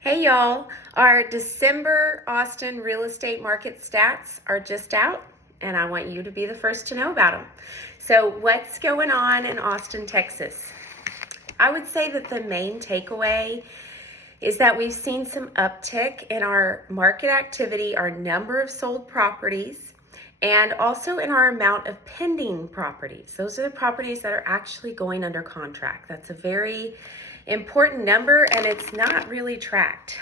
Hey y'all, our December Austin real estate market stats are just out, and I want you to be the first to know about them. So, what's going on in Austin, Texas? I would say that the main takeaway is that we've seen some uptick in our market activity, our number of sold properties, and also in our amount of pending properties. Those are the properties that are actually going under contract. That's a very important number, and it's not really tracked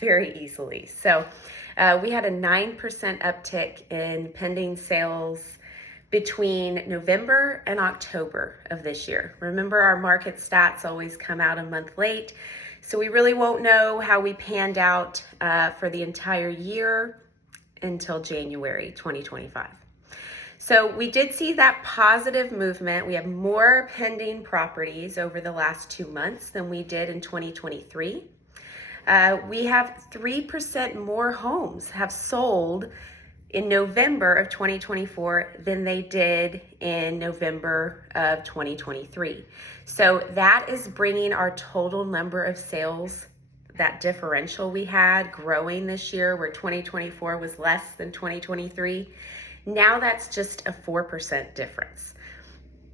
very easily. So we had a 9% uptick in pending sales between November and October of this year. Remember, our market stats always come out a month late, so we really won't know how we panned out for the entire year until January 2025. So we did see that positive movement. We have more pending properties over the last 2 months than we did in 2023. We have 3% more homes have sold in November of 2024 than they did in November of 2023. So that is bringing our total number of sales, that differential we had growing this year where 2024 was less than 2023. Now that's just a 4% difference.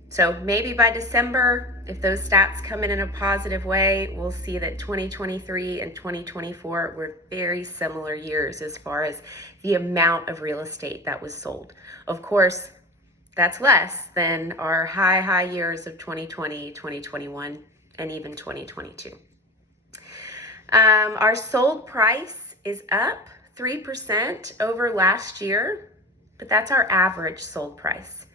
So maybe by December, if those stats come in a positive way, we'll see that 2023 and 2024 were very similar years as far as the amount of real estate that was sold. Of course, that's less than our high years of 2020, 2021, and even 2022. Our sold price is up 3% over last year, but that's our average sold price.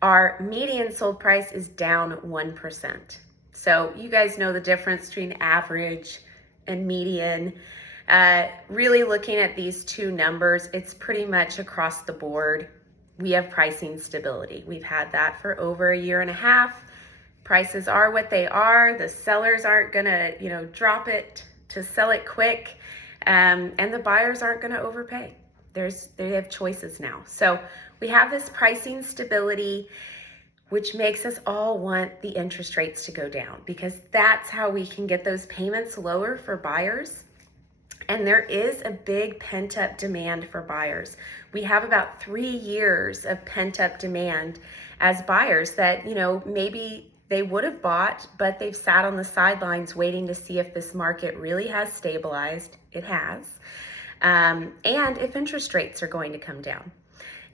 Our median sold price is down 1%. So you guys know the difference between average and median. Really looking at these two numbers, it's pretty much across the board. We have pricing stability. We've had that for over a year and a half. Prices are what they are. The sellers aren't gonna, drop it to sell it quick, and the buyers aren't gonna overpay. They have choices now. So we have this pricing stability, which makes us all want the interest rates to go down because that's how we can get those payments lower for buyers. And there is a big pent-up demand for buyers. We have about 3 years of pent-up demand as buyers that, maybe they would have bought, but they've sat on the sidelines waiting to see if this market really has stabilized. It has. And if interest rates are going to come down.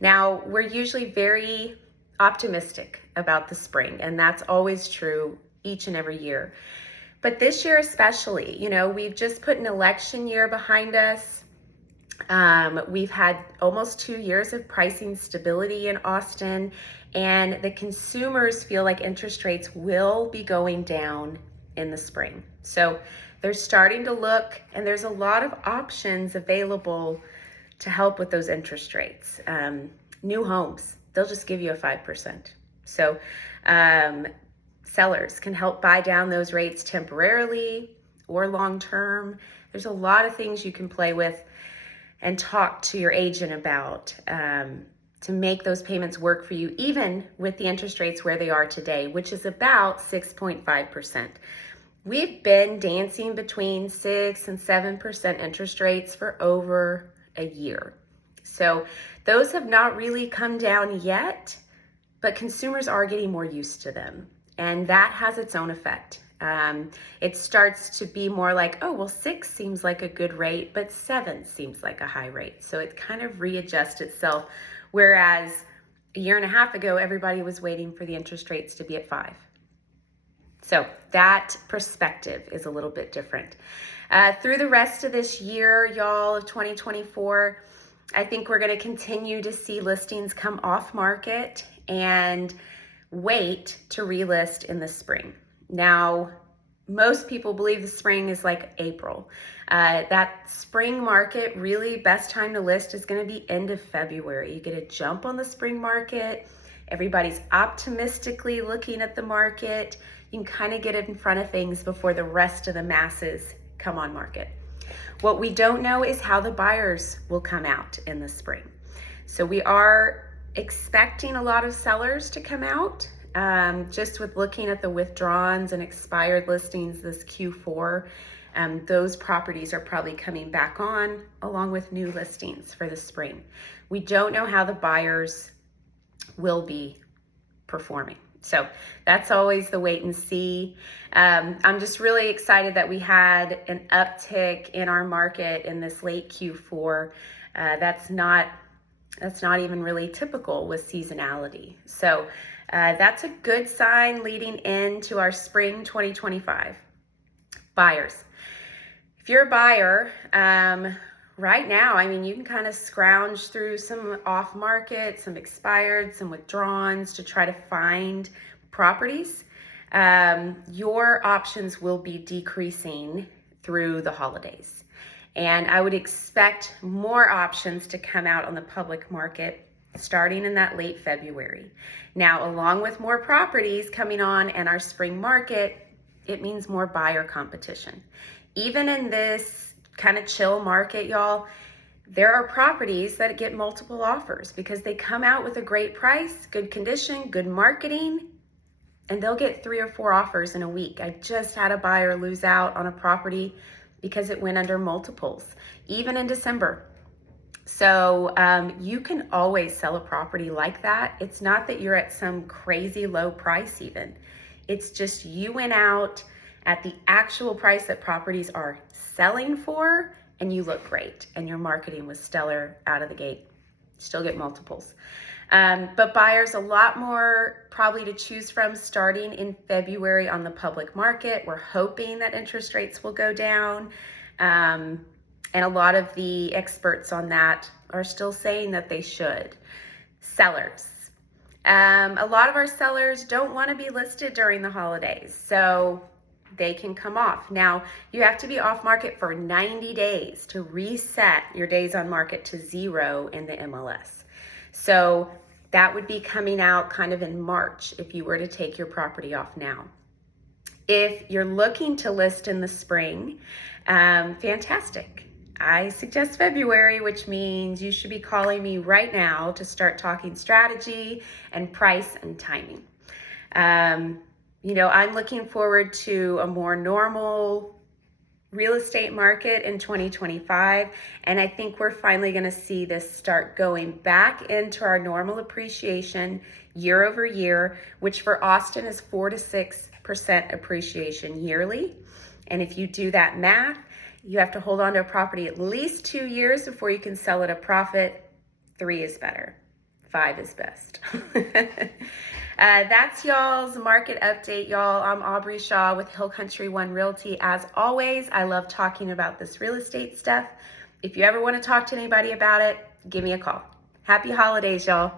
Now, we're usually very optimistic about the spring, and that's always true each and every year. But this year especially, we've just put an election year behind us. We've had almost 2 years of pricing stability in Austin, and the consumers feel like interest rates will be going down in the spring. So they're starting to look, and there's a lot of options available to help with those interest rates. New homes, they'll just give you a 5%. So sellers can help buy down those rates temporarily or long-term. There's a lot of things you can play with and talk to your agent about to make those payments work for you, even with the interest rates where they are today, which is about 6.5%. We've been dancing between 6 and 7% interest rates for over a year. So those have not really come down yet, but consumers are getting more used to them. And that has its own effect. It starts to be more like, 6 seems like a good rate, but 7 seems like a high rate. So it kind of readjusts itself. Whereas a year and a half ago, everybody was waiting for the interest rates to be at 5. So that perspective is a little bit different. Through the rest of this year, y'all, of 2024, I think we're going to continue to see listings come off market and wait to relist in the spring. Now, most people believe the spring is like April. That spring market, really best time to list is going to be end of February. You get a jump on the spring market. Everybody's optimistically looking at the market. You can kind of get in front of things before the rest of the masses come on market. What we don't know is how the buyers will come out in the spring. So we are expecting a lot of sellers to come out. Just with looking at the withdrawns and expired listings this Q4, those properties are probably coming back on along with new listings for the spring. We don't know how the buyers will be performing. So that's always the wait and see. I'm just really excited that we had an uptick in our market in this late Q4. That's not even really typical with seasonality. So that's a good sign leading into our spring 2025. Buyers. If you're a buyer, right now, I mean, you can kind of scrounge through some off market, some expired, some withdrawns to try to find properties. Your options will be decreasing through the holidays. And I would expect more options to come out on the public market starting in that late February. Now, along with more properties coming on and our spring market, it means more buyer competition. Even in this kind of chill market, y'all, there are properties that get multiple offers because they come out with a great price, good condition, good marketing, and they'll get 3 or 4 offers in a week. I just had a buyer lose out on a property because it went under multiples, even in December. So you can always sell a property like that. It's not that you're at some crazy low price even. It's just you went out at the actual price that properties are selling for, and you look great, and your marketing was stellar out of the gate. Still get multiples. But buyers, a lot more probably to choose from starting in February on the public market. We're hoping that interest rates will go down. And a lot of the experts on that are still saying that they should. Sellers. A lot of our sellers don't want to be listed during the holidays, so they can come off. Now, you have to be off market for 90 days to reset your days on market to 0 in the MLS. So that would be coming out kind of in March if you were to take your property off now. If you're looking to list in the spring, fantastic. I suggest February, which means you should be calling me right now to start talking strategy and price and timing. I'm looking forward to a more normal real estate market in 2025, and I think we're finally going to see this start going back into our normal appreciation year over year, which for Austin is 4 to 6% appreciation yearly. And if you do that math, you have to hold on to a property at least 2 years before you can sell at a profit. 3 is better. 5 is best. That's y'all's market update, y'all. I'm Aubrey Shaw with Hill Country One Realty. As always, I love talking about this real estate stuff. If you ever want to talk to anybody about it, give me a call. Happy holidays, y'all.